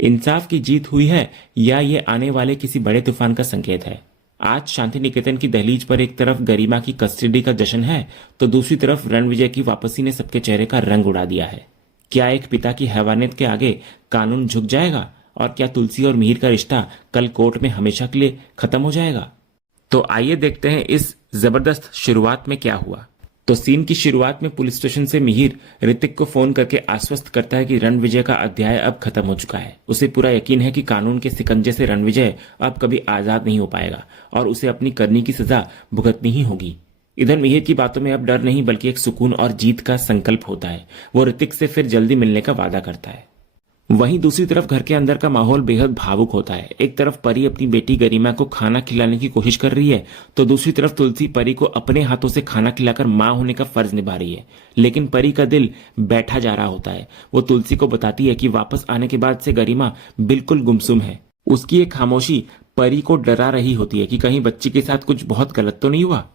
इंसाफ की जीत हुई है या ये आने वाले किसी बड़े तूफान का संकेत है? आज शांति निकेतन की दहलीज पर एक तरफ गरिमा की कस्टडी का जश्न है तो दूसरी तरफ रणविजय की वापसी ने सबके चेहरे का रंग उड़ा दिया है। क्या एक पिता की हैवानियत के आगे कानून झुक जाएगा और क्या तुलसी और मिहिर का रिश्ता कल कोर्ट में हमेशा के लिए खत्म हो जाएगा? तो आइए देखते हैं इस जबरदस्त शुरुआत में क्या हुआ। तो सीन की शुरुआत में पुलिस स्टेशन से मिहिर ऋतिक को फोन करके आश्वस्त करता है कि रणविजय का अध्याय अब खत्म हो चुका है। उसे पूरा यकीन है कि कानून के सिकंजे से रणविजय अब कभी आजाद नहीं हो पाएगा और उसे अपनी करनी की सजा भुगतनी ही होगी। इधर मिहिर की बातों में अब डर नहीं बल्कि एक सुकून और जीत का संकल्प होता है। वो ऋतिक से फिर जल्दी मिलने का वादा करता है। वहीं दूसरी तरफ घर के अंदर का माहौल बेहद भावुक होता है। एक तरफ परी अपनी बेटी गरिमा को खाना खिलाने की कोशिश कर रही है तो दूसरी तरफ तुलसी परी को अपने हाथों से खाना खिलाकर मां होने का फर्ज निभा रही है। लेकिन परी का दिल बैठा जा रहा होता है। वो तुलसी को बताती है कि वापस आने के बाद से गरिमा बिल्कुल गुमसुम है। उसकी एक खामोशी परी को डरा रही होती है कि कहीं बच्ची के साथ कुछ बहुत गलत तो नहीं हुआ।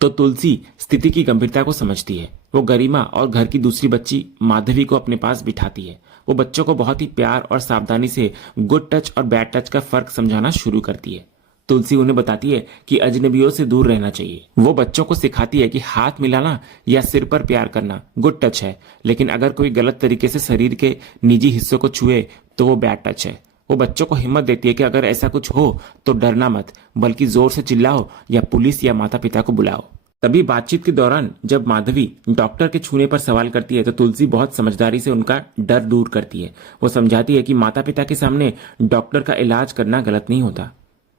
तो तुलसी स्थिति की गंभीरता को समझती है। वो गरिमा और घर की दूसरी बच्ची माधवी को अपने पास बिठाती है। वो बच्चों को बहुत ही प्यार और सावधानी से गुड टच और बैड टच का फर्क समझाना शुरू करती है। तुलसी उन्हें बताती है कि अजनबियों से दूर रहना चाहिए। वो बच्चों को सिखाती है कि हाथ मिलाना या सिर पर प्यार करना गुड टच है, लेकिन अगर कोई गलत तरीके से शरीर के निजी हिस्सों को छुए तो वो बैड टच है। वो बच्चों को हिम्मत देती है कि अगर ऐसा कुछ हो तो डरना मत, बल्कि जोर से चिल्लाओ या पुलिस या माता पिता को बुलाओ। तभी बातचीत के दौरान जब माधवी डॉक्टर के छूने पर सवाल करती है तो तुलसी बहुत समझदारी से उनका डर दूर करती है। वो समझाती है कि माता पिता के सामने डॉक्टर का इलाज करना गलत नहीं होता।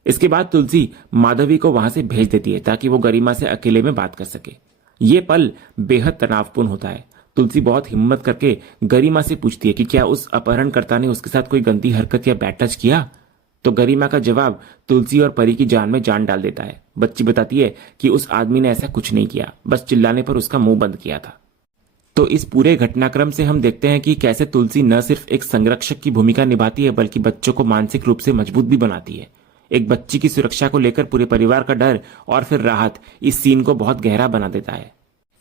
इसके बाद तुलसी माधवी को वहां से भेज देती है ताकि वो गरिमा से अकेले में बात कर सके। ये पल बेहद तनावपूर्ण होता है। तुलसी बहुत हिम्मत करके गरिमा से पूछती है कि क्या उस अपहरणकर्ता ने उसके साथ कोई गंदी हरकत या बैड टच किया। तो गरिमा का जवाब तुलसी और परी की जान में जान डाल देता है। बच्ची बताती है कि उस आदमी ने ऐसा कुछ नहीं किया, बस चिल्लाने पर उसका मुंह बंद किया था। तो इस पूरे घटनाक्रम से हम देखते हैं कि कैसे तुलसी न सिर्फ एक संरक्षक की भूमिका निभाती है बल्कि बच्चों को मानसिक रूप से मजबूत भी बनाती है। एक बच्ची की सुरक्षा को लेकर पूरे परिवार का डर और फिर राहत इस सीन को बहुत गहरा बना देता है।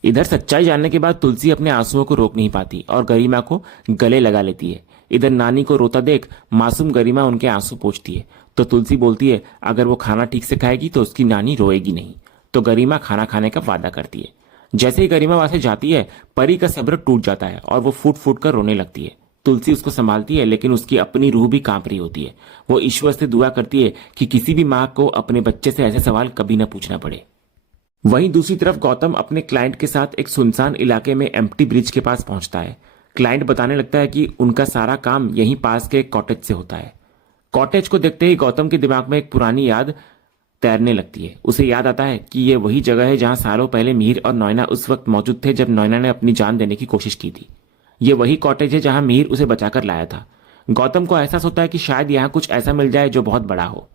इधर सच्चाई जानने के बाद तुलसी अपने आंसुओं को रोक नहीं पाती और गरिमा को गले लगा लेती है। इधर नानी को रोता देख मासूम गरिमा उनके आंसू पोंछती है तो तुलसी बोलती है अगर वो खाना ठीक से खाएगी तो उसकी नानी रोएगी नहीं। तो गरिमा खाना खाने का वादा करती है। जैसे ही गरिमा वहां से जाती है परी का सब्र टूट जाता है और वो फूट फूट कर रोने लगती है। तुलसी उसको संभालती है लेकिन उसकी अपनी रूह भी कांप रही होती है। वो ईश्वर से दुआ करती है कि किसी भी माँ को अपने बच्चे से ऐसे सवाल कभी न पूछना पड़े। वहीं दूसरी तरफ गौतम अपने क्लाइंट के साथ एक सुनसान इलाके में एम्प्टी ब्रिज के पास पहुंचता है। क्लाइंट बताने लगता है कि उनका सारा काम यहीं पास के एक कॉटेज से होता है। कॉटेज को देखते ही गौतम के दिमाग में एक पुरानी याद तैरने लगती है। उसे याद आता है कि ये वही जगह है जहां सालों पहले मिहिर और नैना उस वक्त मौजूद थे जब नैना ने अपनी जान देने की कोशिश की थी। ये वही कॉटेज है जहां मिहिर उसे बचाकर लाया था। गौतम को एहसास होता है कि शायद यहां कुछ ऐसा मिल जाए जो बहुत बड़ा हो।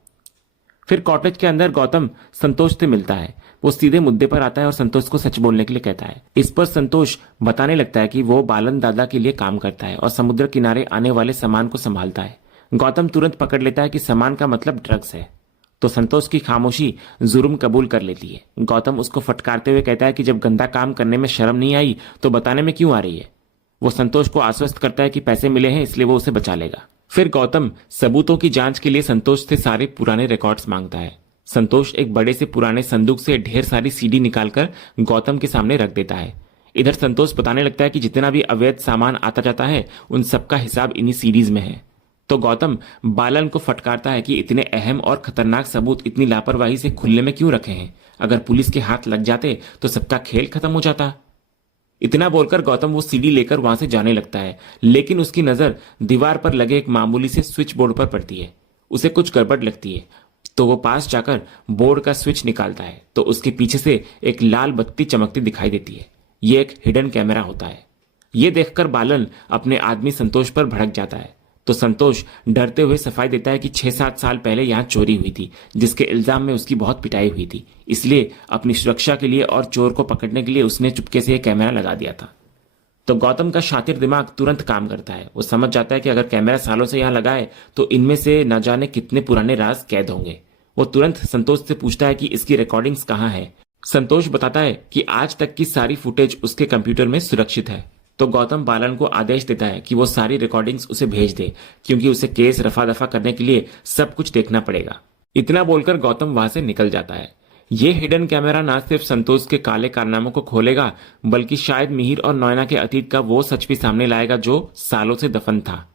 फिर कॉटेज के अंदर गौतम संतोष से मिलता है। वो सीधे मुद्दे पर आता है और संतोष को सच बोलने के लिए कहता है। इस पर संतोष बताने लगता है कि वो बालन दादा के लिए काम करता है और समुद्र किनारे आने वाले सामान को संभालता है। गौतम तुरंत पकड़ लेता है कि सामान का मतलब ड्रग्स है। तो संतोष की खामोशी जुर्म कबूल कर लेती है। गौतम उसको फटकारते हुए कहता है कि जब गंदा काम करने में शर्म नहीं आई तो बताने में क्यों आ रही है। वो संतोष को आश्वस्त करता है कि पैसे मिले हैं इसलिए वो उसे बचा लेगा। फिर गौतम सबूतों की जांच के लिए संतोष से सारे पुराने रिकॉर्ड्स मांगता है। संतोष एक बड़े से पुराने संदूक से ढेर सारी सीडी निकालकर गौतम के सामने रख देता है। इधर संतोष बताने लगता है कि जितना भी अवैध सामान आता जाता है उन सबका हिसाब इन्हीं सीडीज में है। तो गौतम बालन को फटकारता है कि इतने अहम और खतरनाक सबूत इतनी लापरवाही से खुले में क्यों रखे हैं। अगर पुलिस के हाथ लग जाते तो सबका खेल खत्म हो जाता। इतना बोलकर गौतम वो सीडी लेकर वहां से जाने लगता है, लेकिन उसकी नजर दीवार पर लगे एक मामूली से स्विच बोर्ड पर पड़ती है। उसे कुछ गड़बड़ लगती है तो वो पास जाकर बोर्ड का स्विच निकालता है तो उसके पीछे से एक लाल बत्ती चमकती दिखाई देती है। ये एक हिडन कैमरा होता है। ये देखकर बालन अपने आदमी संतोष पर भड़क जाता है। तो संतोष डरते हुए सफाई देता है कि 6-7 साल पहले यहाँ चोरी हुई थी जिसके इल्जाम में उसकी बहुत पिटाई हुई थी, इसलिए अपनी सुरक्षा के लिए और चोर को पकड़ने के लिए उसने चुपके से यह कैमरा लगा दिया था। तो गौतम का शातिर दिमाग तुरंत काम करता है। वो समझ जाता है कि अगर कैमरा सालों से यहाँ लगा है तो इनमें से न जाने कितने पुराने राज कैद होंगे। वो तुरंत संतोष से पूछता है कि इसकी रिकॉर्डिंग्स कहाँ है। संतोष बताता है कि आज तक की सारी फुटेज उसके कंप्यूटर में सुरक्षित है। तो गौतम बालन को आदेश देता है कि वो सारी रिकॉर्डिंग्स उसे भेज दे, क्योंकि उसे केस रफा दफा करने के लिए सब कुछ देखना पड़ेगा। इतना बोलकर गौतम वहां से निकल जाता है। ये हिडन कैमरा ना सिर्फ संतोष के काले कारनामों को खोलेगा, बल्कि शायद मिहिर और नयना के अतीत का वो सच भी सामने लाएगा जो सालों से दफन था।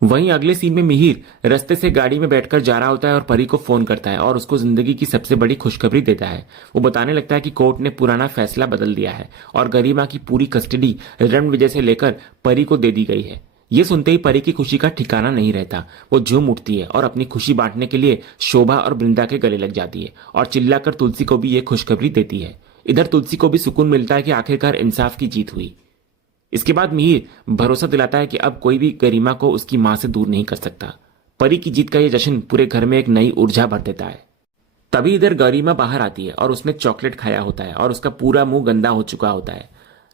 वहीं अगले सीन में मिहिर रास्ते से गाड़ी में बैठकर जा रहा होता है और परी को फोन करता है और उसको जिंदगी की सबसे बड़ी खुशखबरी देता है। वो बताने लगता है कि कोर्ट ने पुराना फैसला बदल दिया है और गरिमा की पूरी कस्टडी रणविजय से लेकर परी को दे दी गई है। ये सुनते ही परी की खुशी का ठिकाना नहीं रहता। वो झूम उठती है और अपनी खुशी बांटने के लिए शोभा और बृंदा के गले लग जाती है और चिल्लाकर तुलसी को भी ये खुशखबरी देती है। इधर तुलसी को भी सुकून मिलता है कि आखिरकार इंसाफ की जीत हुई। इसके बाद मिहिर भरोसा दिलाता है कि अब कोई भी गरिमा को उसकी मां से दूर नहीं कर सकता। परी की जीत का यह जश्न पूरे घर में एक नई ऊर्जा भर देता है। तभी इधर गरिमा बाहर आती है और उसने चॉकलेट खाया होता है और उसका पूरा मुंह गंदा हो चुका होता है,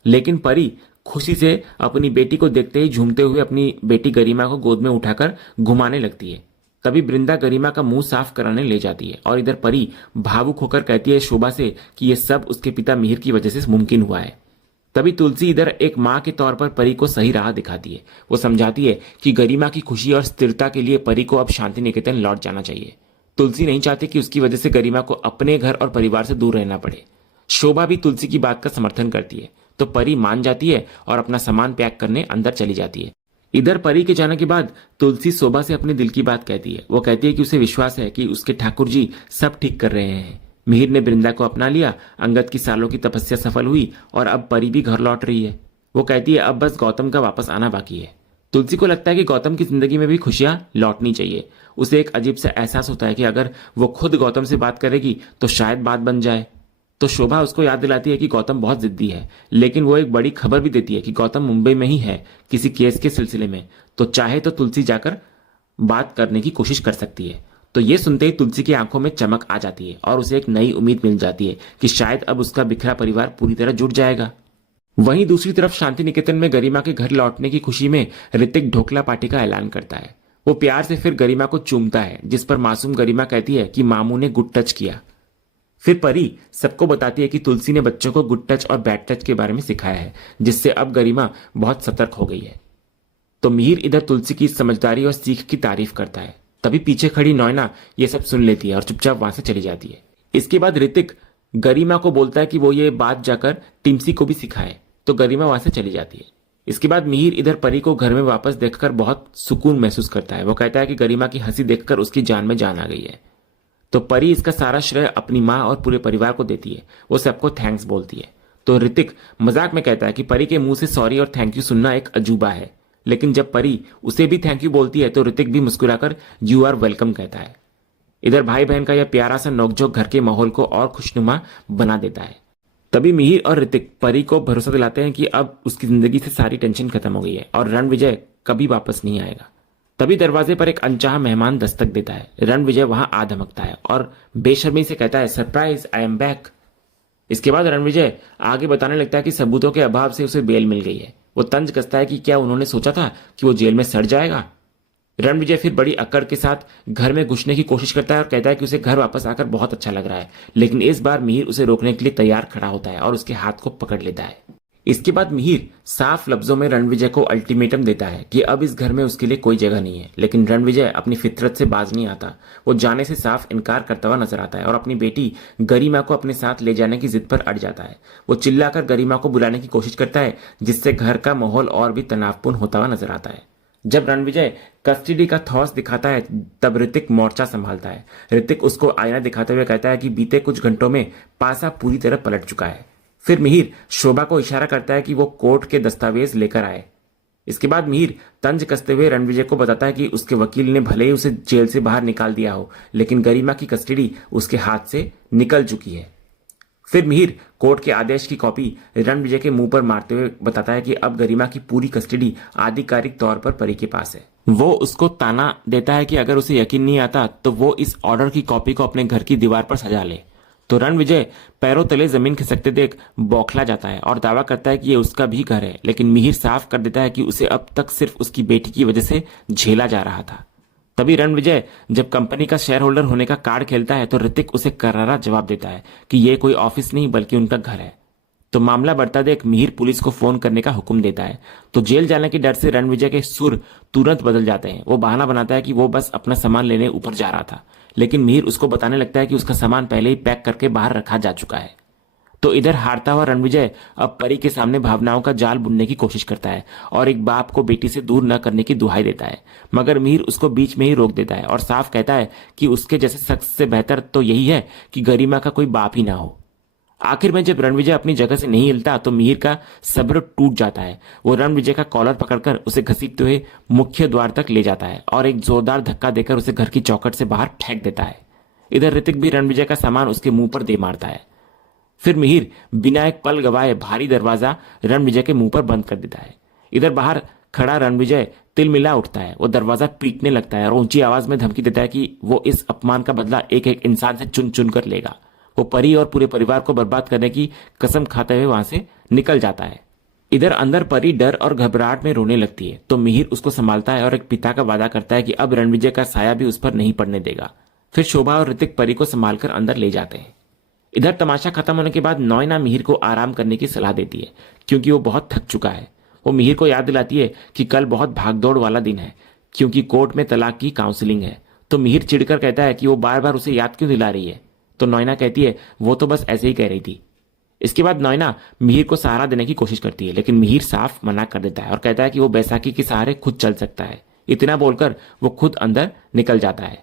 लेकिन परी खुशी से अपनी बेटी को देखते ही झूमते हुए अपनी बेटी गरिमा को गोद में उठाकर घुमाने लगती है। तभी बृंदा गरिमा का मुंह साफ कराने ले जाती है और इधर परी भावुक होकर कहती है शोभा से कि यह सब उसके पिता मिहिर की वजह से मुमकिन हुआ है। तभी तुलसी इधर एक मां के तौर पर परी को सही राह दिखाती है। वो समझाती है कि गरिमा की खुशी और स्थिरता के लिए परी को अब शांति निकेतन लौट जाना चाहिए। तुलसी नहीं चाहती कि उसकी वजह से गरिमा को अपने घर और परिवार से दूर रहना पड़े। शोभा भी तुलसी की बात का समर्थन करती है, तो परी मान जाती है और अपना सामान पैक करने अंदर चली जाती है। इधर परी के जाने के बाद तुलसी शोभा से अपने दिल की बात कहती है। वो कहती है कि उसे विश्वास है कि उसके ठाकुर जी सब ठीक कर रहे हैं। मिहिर ने बृंदा को अपना लिया, अंगद की सालों की तपस्या सफल हुई और अब परी भी घर लौट रही है। वो कहती है अब बस गौतम का वापस आना बाकी है। तुलसी को लगता है कि गौतम की जिंदगी में भी खुशियां लौटनी चाहिए। उसे एक अजीब सा एहसास होता है कि अगर वो खुद गौतम से बात करेगी तो शायद बात बन जाए। तो शोभा उसको याद दिलाती है कि गौतम बहुत जिद्दी है, लेकिन वो एक बड़ी खबर भी देती है कि गौतम मुंबई में ही है किसी केस के सिलसिले में, तो चाहे तो तुलसी जाकर बात करने की कोशिश कर सकती है। तो ये सुनते ही तुलसी की आंखों में चमक आ जाती है और उसे एक नई उम्मीद मिल जाती है कि शायद अब उसका बिखरा परिवार पूरी तरह जुट जाएगा। वहीं दूसरी तरफ शांति निकेतन में गरिमा के घर लौटने की खुशी में ऋतिक ढोकला पार्टी का ऐलान करता है। वो प्यार से फिर गरिमा को चूमता है, जिस पर मासूम गरिमा कहती है कि मामू ने गुड टच किया। फिर परी सबको बताती है कि तुलसी ने बच्चों को गुड टच और बैड टच के बारे में सिखाया है, जिससे अब गरिमा बहुत सतर्क हो गई है। तो मिहिर इधर तुलसी की समझदारी और सीख की तारीफ करता है। तभी पीछे खड़ी नयना ये सब सुन लेती है और चुपचाप वहां से चली जाती है। इसके बाद ऋतिक गरिमा को बोलता है कि वो ये बात जाकर टिम्सी को भी सिखाए, तो गरिमा वहां से चली जाती है। इसके बाद मिहिर इधर परी को घर में वापस देखकर बहुत सुकून महसूस करता है। वो कहता है कि गरिमा की हंसी देखकर उसकी जान में जान आ गई है। तो परी इसका सारा श्रेय अपनी माँ और पूरे परिवार को देती है। वो सबको थैंक्स बोलती है। तो ऋतिक मजाक में कहता है कि परी के मुंह से सॉरी और थैंक यू सुनना एक अजूबा है, लेकिन जब परी उसे भी थैंक यू बोलती है तो ऋतिक भी मुस्कुराकर यू आर वेलकम कहता है। इधर भाई बहन का यह प्यारा सा नोकझोंक घर के माहौल को और खुशनुमा बना देता है। तभी मिहिर और ऋतिक परी को भरोसा दिलाते हैं कि अब उसकी जिंदगी से सारी टेंशन खत्म हो गई है और रणविजय कभी वापस नहीं आएगा। तभी दरवाजे पर एक अनचाहा मेहमान दस्तक देता है। रणविजय वहां आ धमकता है और बेशर्मी से कहता है सरप्राइज, आई एम बैक। इसके बाद रणविजय आगे बताने लगता है कि सबूतों के अभाव से उसे बेल मिल गई है। वो तंज कसता है कि क्या उन्होंने सोचा था कि वो जेल में सड़ जाएगा। रणविजय फिर बड़ी अकड़ के साथ घर में घुसने की कोशिश करता है और कहता है कि उसे घर वापस आकर बहुत अच्छा लग रहा है, लेकिन इस बार मिहिर उसे रोकने के लिए तैयार खड़ा होता है और उसके हाथ को पकड़ लेता है। इसके बाद मिहिर साफ लफ्जों में रणविजय को अल्टीमेटम देता है कि अब इस घर में उसके लिए कोई जगह नहीं है, लेकिन रणविजय अपनी फितरत से बाज नहीं आता। वो जाने से साफ इनकार करता हुआ नजर आता है और अपनी बेटी गरिमा को अपने साथ ले जाने की जिद पर अड़ जाता है। वो चिल्लाकर गरिमा को बुलाने की कोशिश करता है, जिससे घर का माहौल और भी तनावपूर्ण होता हुआ नजर आता है। जब रणविजय कस्टडी का थॉस दिखाता है तब ऋतिक मोर्चा संभालता है। ऋतिक उसको आईना दिखाते हुए कहता है कि बीते कुछ घंटों में पासा पूरी तरह पलट चुका है। फिर मिहिर शोभा को इशारा करता है कि वो कोर्ट के दस्तावेज लेकर आए। इसके बाद मिहिर तंज कसते हुए रणविजय को बताता है कि उसके वकील ने भले ही उसे जेल से बाहर निकाल दिया हो, लेकिन गरिमा की कस्टडी उसके हाथ से निकल चुकी है। फिर मिहिर कोर्ट के आदेश की कॉपी रणविजय के मुंह पर मारते हुए बताता है कि अब गरिमा की पूरी कस्टडी आधिकारिक तौर पर परी के पास है। वो उसको ताना देता है कि अगर उसे यकीन नहीं आता तो वो इस ऑर्डर की कॉपी को अपने घर की दीवार पर सजा ले। तो रणविजय पैरों तले जमीन खिसकते देख बौखला जाता है और दावा करता है कि ये उसका भी घर है, लेकिन मिहिर साफ कर देता है कि उसे अब तक सिर्फ उसकी बेटी की वजह से झेला जा रहा था। तभी रणविजय जब कंपनी का शेयर होल्डर होने का कार्ड खेलता है तो ऋतिक उसे करारा जवाब देता है कि यह कोई ऑफिस नहीं बल्कि उनका घर है। तो मामला बढ़ता देख मिहिर पुलिस को फोन करने का हुक्म देता है। तो जेल जाने के डर से रणविजय के सुर तुरंत बदल जाते हैं। वो बहाना बनाता है कि वो बस अपना सामान लेने ऊपर जा रहा था, लेकिन मिहिर उसको बताने लगता है कि उसका सामान पहले ही पैक करके बाहर रखा जा चुका है। तो इधर हारता हुआ रणविजय अब परी के सामने भावनाओं का जाल बुनने की कोशिश करता है और एक बाप को बेटी से दूर न करने की दुहाई देता है, मगर मिहिर उसको बीच में ही रोक देता है और साफ कहता है कि उसके जैसे शख्स से बेहतर तो यही है कि गरिमा का कोई बाप ही ना हो। आखिर में जब रणविजय अपनी जगह से नहीं हिलता तो मिहिर का सब्र टूट जाता है। वो रणविजय का कॉलर पकड़कर उसे घसीटते हुए मुख्य द्वार तक ले जाता है और एक जोरदार धक्का देकर उसे घर की चौखट से बाहर फेंक देता है। इधर ऋतिक भी रणविजय का सामान उसके मुंह पर दे मारता है। फिर मिहिर बिना एक पल गवाए भारी दरवाजा रणविजय के मुंह पर बंद कर देता है। इधर बाहर खड़ा रणविजय तिलमिला उठता है। वो दरवाजा पीटने लगता है और ऊंची आवाज में धमकी देता है कि वो इस अपमान का बदला एक एक इंसान से चुन चुन कर लेगा। वो परी और पूरे परिवार को बर्बाद करने की कसम खाते हुए वहां से निकल जाता है। इधर अंदर परी डर और घबराहट में रोने लगती है। तो मिहिर उसको संभालता है और एक पिता का वादा करता है कि अब रणविजय का साया भी उस पर नहीं पड़ने देगा। फिर शोभा और ऋतिक परी को संभालकर अंदर ले जाते हैं। इधर तमाशा खत्म होने के बाद नॉयना मिहिर को आराम करने की सलाह देती है क्योंकि वो बहुत थक चुका है। वो मिहिर को याद दिलाती है कि कल बहुत भागदौड़ वाला दिन है क्योंकि कोर्ट में तलाक की काउंसलिंग है। तो मिहिर चिढ़कर कहता है कि वो बार बार उसे याद क्यों दिला रही है। तो नॉयना कहती है वो तो बस ऐसे ही कह रही थी। इसके बाद नॉयना मिहिर को सहारा देने की कोशिश करती है, लेकिन मिहिर साफ मना कर देता है और कहता है कि वो बैसाखी के सहारे खुद चल सकता है। इतना बोलकर वो खुद अंदर निकल जाता है।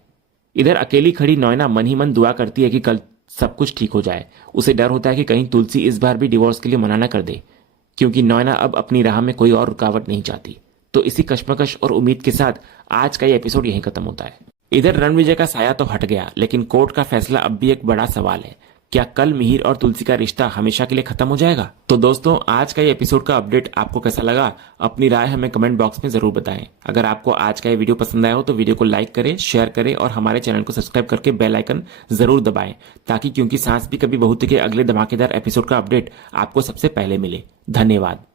इधर अकेली खड़ी नॉयना मन ही मन दुआ करती है कि कल सब कुछ ठीक हो जाए। उसे डर होता है कि कहीं तुलसी इस बार भी डिवोर्स के लिए मना न कर दे, क्योंकि नॉयना अब अपनी राह में कोई और रुकावट नहीं चाहती। तो इसी कश्मकश और उम्मीद के साथ आज का ये एपिसोड यहीं खत्म होता है। इधर रणविजय का साया तो हट गया, लेकिन कोर्ट का फैसला अब भी एक बड़ा सवाल है। क्या कल मिहिर और तुलसी का रिश्ता हमेशा के लिए खत्म हो जाएगा? तो दोस्तों, आज का ये एपिसोड का अपडेट आपको कैसा लगा? अपनी राय हमें कमेंट बॉक्स में जरूर बताएं। अगर आपको आज का ये वीडियो पसंद आया हो तो वीडियो को लाइक करें, शेयर करें और हमारे चैनल को सब्सक्राइब करके बेल आइकन जरूर दबाएं, ताकि क्योंकि सांस भी कभी बहू के अगले धमाकेदार एपिसोड का अपडेट आपको सबसे पहले मिले। धन्यवाद।